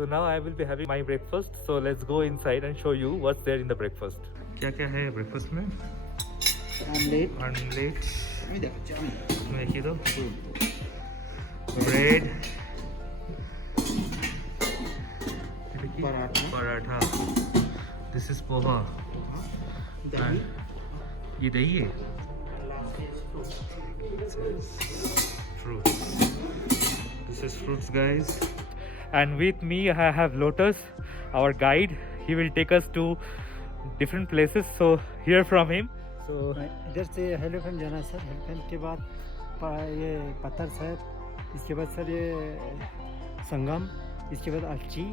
So now I will be having my breakfast. So let's go inside and show you what's there in the breakfast. क्या क्या है breakfast में? Omelette. देखिए तो. Bread. Paratha. This is poha. ये दही है. Fruits. This is fruits, guys. And with me I have Lotus, our guide. He will take us to different places. So hear from him. So इधर से हेलीफेंट जाना sir. हेलीफेंट के बाद ये पत्थर सर. इसके बाद सर ये संगम. इसके बाद अलची.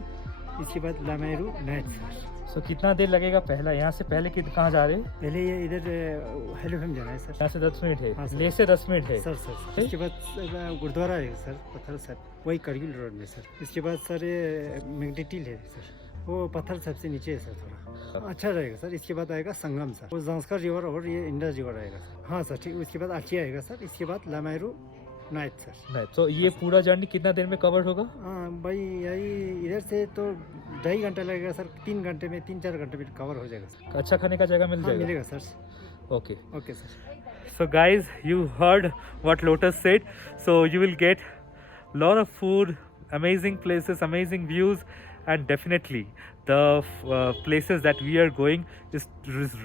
इसके बाद लामेरू नाइट सर. so कितना देर लगेगा? पहला यहाँ से पहले कहाँ जा रहे हैं? पहले ये इधर हेलीफेंट जाना है सर. यहाँ से 10 मिनट है. हाँ, ले से 10 मिनट है सर. इसके बाद गुरुद्वारा है सर. पत्थर सर वही करगिल रोड में सर. इसके बाद सर ये मैग्नेटिल है सर. वो पत्थर सबसे नीचे है सर. थोड़ा अच्छा रहेगा सर. इसके बाद आएगा संगम सर. वो जांस्कर रिवर और ये इंडस रिवर आएगा सर. हाँ सर ठीक. उसके बाद अलची आएगा सर. इसके बाद लामेरू नाइट सर. नहीं तो ये पूरा जर्नी कितना देर में कवर होगा? हाँ भाई यही इधर से तो 2.5 घंटा लगेगा सर. 3 घंटे में 3-4 घंटे में कवर हो जाएगा सर. अच्छा खाने का जगह मिल जाएगा? मिलेगा sir. Okay sir. So guys, you heard what Lotus said. So you will get lot of food, amazing places, amazing views, and definitely the places that we are going is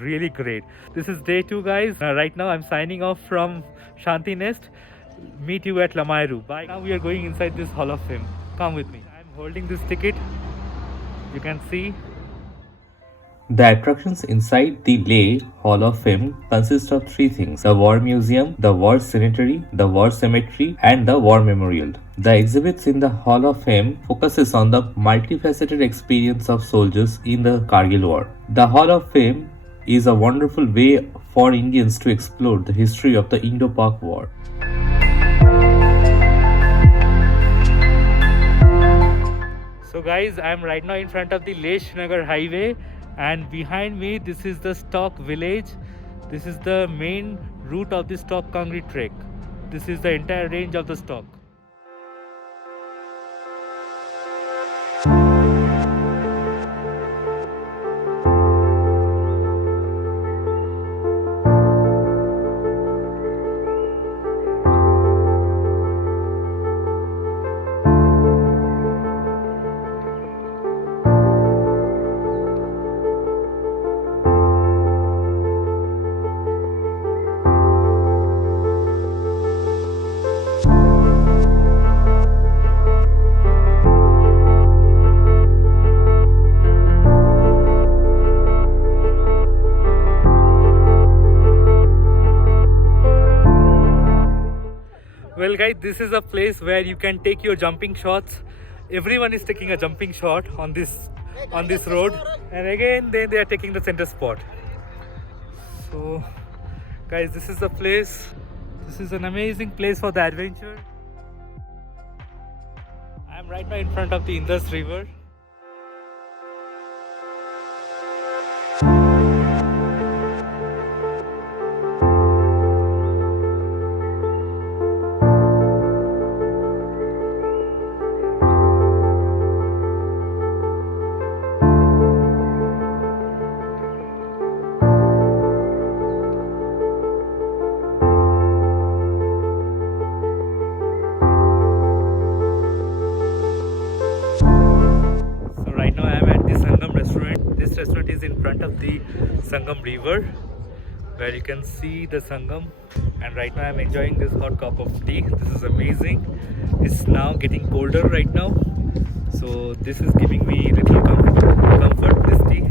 really great. This is day 2, guys. Right now I'm signing off from Shanti Nest. Meet you at Lamayru. Bye. Now we are going inside this Hall of Fame. Come with me. I'm holding this ticket. You can see. The attractions inside the Leh Hall of Fame consist of 3 things: the War Museum, the War Cemetery, the War Cemetery, and the War Memorial. The exhibits in the Hall of Fame focuses on the multifaceted experience of soldiers in the Kargil War. The Hall of Fame is a wonderful way for Indians to explore the history of the Indo-Pak War. So guys, I am right now in front of the Leh Srinagar highway, and behind me this is the Stock village. This is the main route of the Stock Kangri trek. This is the entire range of the Stock. Well guys, this is a place where you can take your jumping shots. Everyone is taking a jumping shot on this road, and again they are taking the center spot. So guys, this is the place. This is an amazing place for the adventure. I am right now in front of the Indus River. This restaurant is in front of the Sangam river, where you can see the Sangam, and right now I'm enjoying this hot cup of tea. This is amazing. It's now getting colder right now, so this is giving me little comfort, this tea.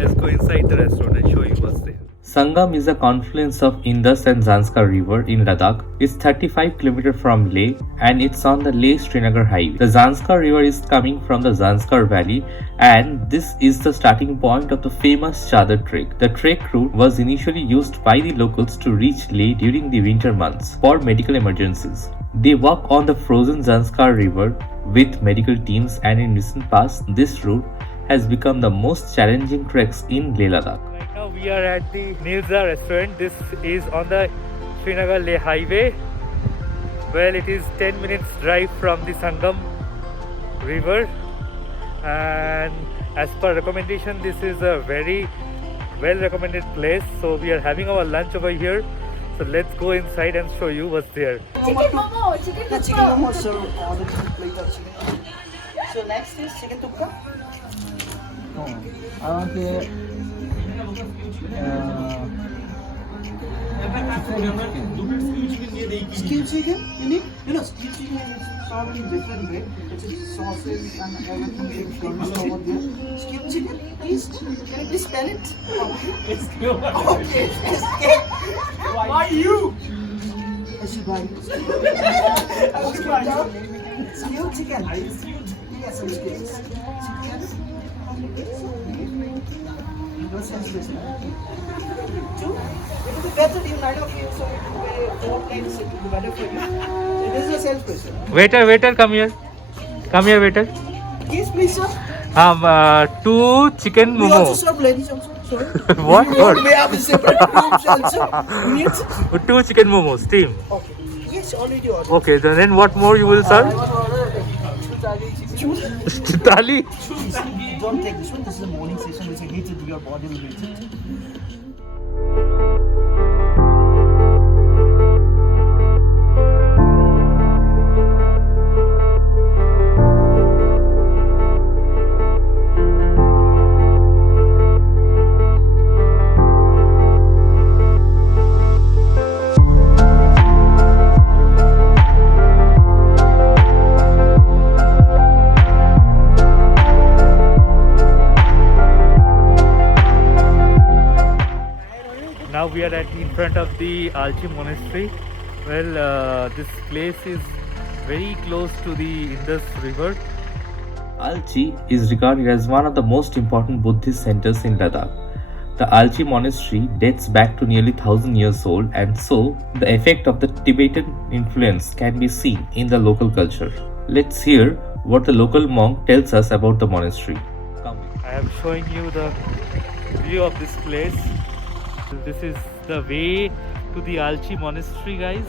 Let's go inside the restaurant and show you what's there. Sangam is a confluence of Indus and Zanskar River in Ladakh. It's 35 km from Leh and it's on the Leh-Srinagar highway. The Zanskar River is coming from the Zanskar Valley, and this is the starting point of the famous Chadar Trek. The trek route was initially used by the locals to reach Leh during the winter months for medical emergencies. They walk on the frozen Zanskar River with medical teams, and in recent past, this route has become the most challenging treks in Leh Ladakh. Right now we are at the Nilza restaurant. This is on the Srinagar Leh highway. Well, it is 10 minutes drive from the Sangam river, and as per recommendation, this is a very well recommended place. So we are having our lunch over here. So let's go inside and show you what's there. Chicken momo, chicken The chicken tikka. momo serve all the different plate of chicken. So next is chicken tikka. I want the skew chicken. You need, skew chicken is served in different way. It is sausage and everything is garnished over there. Skew chicken, please. Can you please spell it? Okay. Why you? Skew chicken. Yes, I'm skew. Two. It will be better in light of you, so it will be more plates, it will be better for you. So this is a sales person. Waiter, come here. Come here, waiter. Yes, please, sir. 2 chicken We also momo. serve ladies also. Sorry. What? We What? have separate rooms also. You need? 2 chicken momo, steam. Okay. Yes, already ordered. Okay, then what more you will serve? Choose. Thali. Don't take this one. This is a morning session. It's a heated. Your body will hate it. Now we are in front of the Alchi Monastery. Well, this place is very close to the Indus River. Alchi is regarded as one of the most important Buddhist centers in Ladakh. The Alchi monastery dates back to nearly 1000 years old, and so the effect of the Tibetan influence can be seen in the local culture. Let's hear what the local monk tells us about the monastery. Come with. I am showing you the view of this place. This is the way to the Alchi Monastery, guys.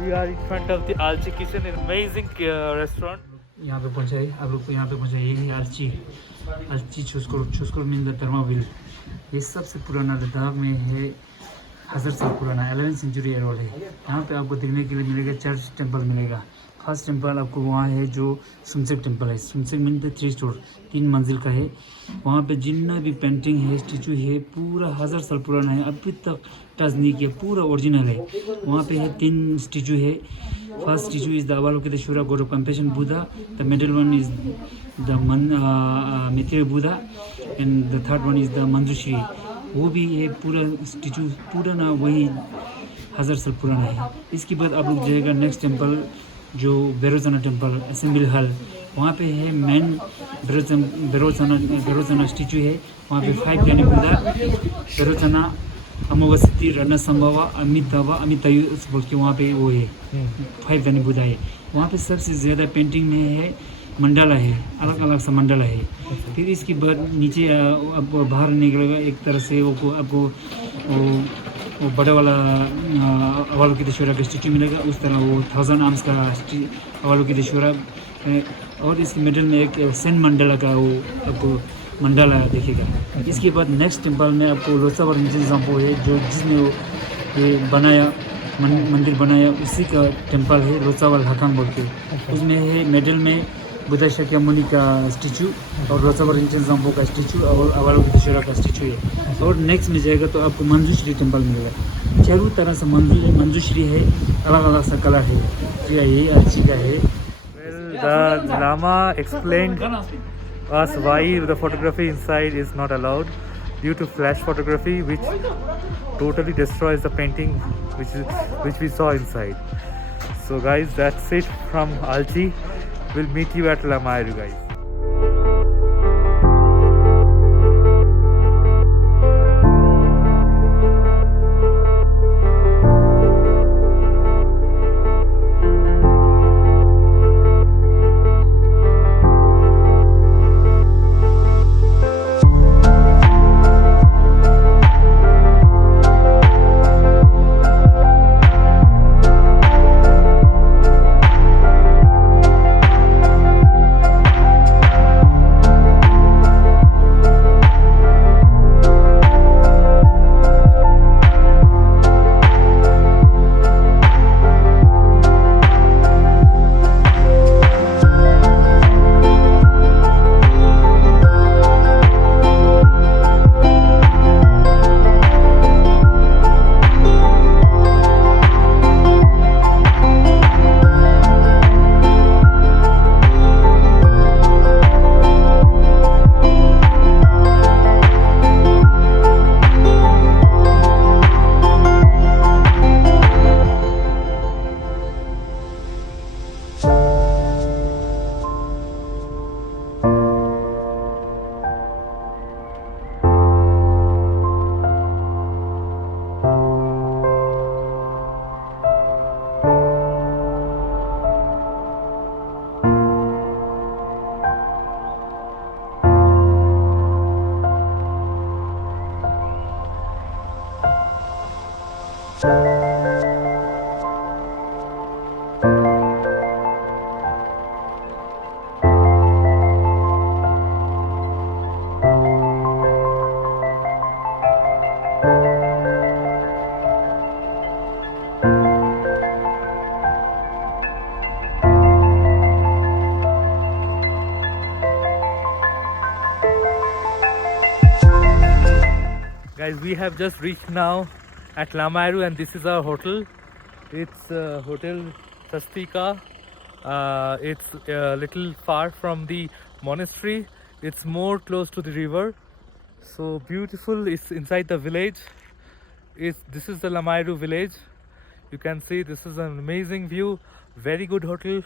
We are in front of the Alchi Kitchen, an amazing restaurant. यहाँ पे पहुँचाए आप लोग को यहाँ पे पहुँचाए यही आलची चूसकोर मीन द टर्माविल ये सबसे पुराना लद्दाख में है 1000 साल पुराना 11th सेंचुरी एरोल है। यहाँ पे आपको देखने के लिए मिलेगा चर्च टेम्पल मिलेगा। फर्स्ट टेम्पल आपको वहाँ है जो सुमसेक टेम्पल है। सुमसेक मीन द 3 स्टोर 3 मंजिल का है। वहाँ पे जितना भी पेंटिंग है स्टैचू है पूरा 1000 साल पुराना है, अभी तक टच नहीं किया, पूरा ओरिजिनल है। वहाँ पे है 3 स्टैचू है। First statue is the Avalokiteshvara God of Compassion Buddha. The middle one is the Maitreya Buddha, and the third one is the Manjushri. वो भी ये पूरा स्टैचू पूरा ना वही 1000 साल पुराना है। इसके बाद आप लोग जाएगा नेक्स्ट टेम्पल जो बेरोजना टेम्पल असेंबली हॉल, वहाँ पे है मेन बेरोजना स्टैचू है। वहाँ पे 5 ज्ञानी बुद्धा बेरोजना अमोघसिद्धि रण संभवा अमितायु बोल के वहाँ पे वो है 5 ज्ञानी बुद्धा है। वहाँ पे सबसे ज़्यादा पेंटिंग में है मंडाला है, अलग अलग सा मंडाला है। फिर इसके बाद नीचे अब बाहर निकलेगा एक तरह से आपको वो बड़ा वाला अवलोकितेश्वरा का स्टैचू मिलेगा। उस तरह वो 1000 आर्म्स का अवलोकितेश्वरा, और इसके मिडल में एक सेंट मंडाला का वो आपको मंडाला देखेगा। इसके बाद नेक्स्ट टेम्पल में आपको लोसावर इंजम्पो है जो जिसने ये बनाया मंदिर बनाया उसी का टेम्पल है लोसावर हकांग बोल के। उसमें है मिडल में बुद्धा शाक्यमुनि का स्टैचू और लोसावर इंजम्पो का स्टैचू और अवलोकितेश्वरा का स्टैचू है। और नेक्स्ट में जाएगा तो आपको मंजूश्री टेम्पल मिलेगा। चारों तरह से मंजूश्री है, अलग अलग सा कलर है। ये अच्छी का है। Well, the Lama explained us why the photography inside is not allowed due to flash photography, which totally destroys the painting which we saw inside. So guys, that's it from Alchi. We'll meet you at Lamayuru, guys. Guys, we have just reached now at Lamayuru, and this is our hotel. It's Hotel Sastika. It's a little far from the monastery. It's more close to the river. So beautiful. It's inside the village. This is the Lamayuru village. You can see this is an amazing view. Very good hotel.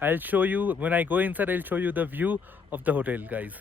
I'll show you when I go inside. I'll show you the view of the hotel, guys.